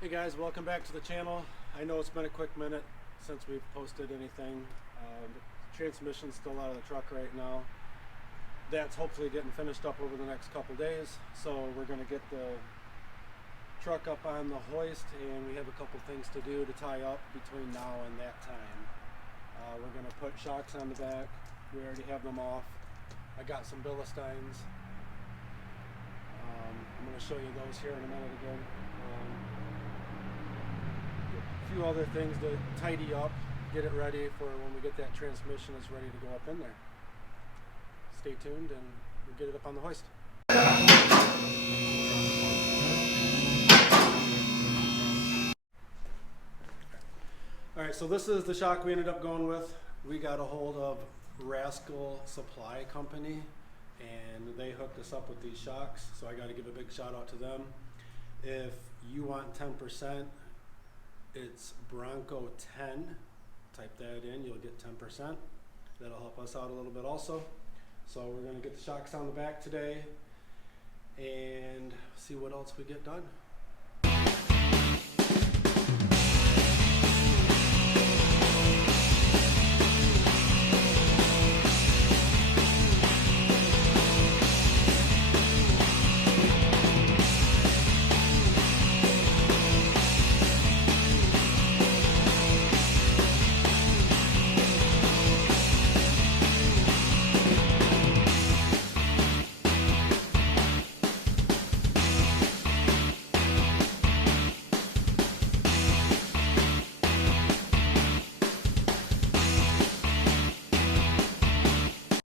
Hey guys, welcome back to the channel. I know it's been a quick minute since we've posted anything. The transmission's still out of the truck right now. That's hopefully getting finished up over the next couple days. So we're going to get the truck up on the hoist, and we have a couple things to do to tie up between now and that time. We're going to put shocks on the back. We already have them off. I got some bilsteins. I'm going to show you those here in a minute again. A few other things to tidy up, get it ready for when we get that transmission is ready to go up in there. Stay tuned and we'll get it up on the hoist. Alright, so this is the shock we ended up going with. We got a hold of Raskull Supply Company and they hooked us up with these shocks, so I got to give a big shout out to them. If you want 10%, it's Bronco 10. Type that in, you'll get 10%. That'll help us out a little bit also. So we're going to get the shocks on the back today and see what else we get done.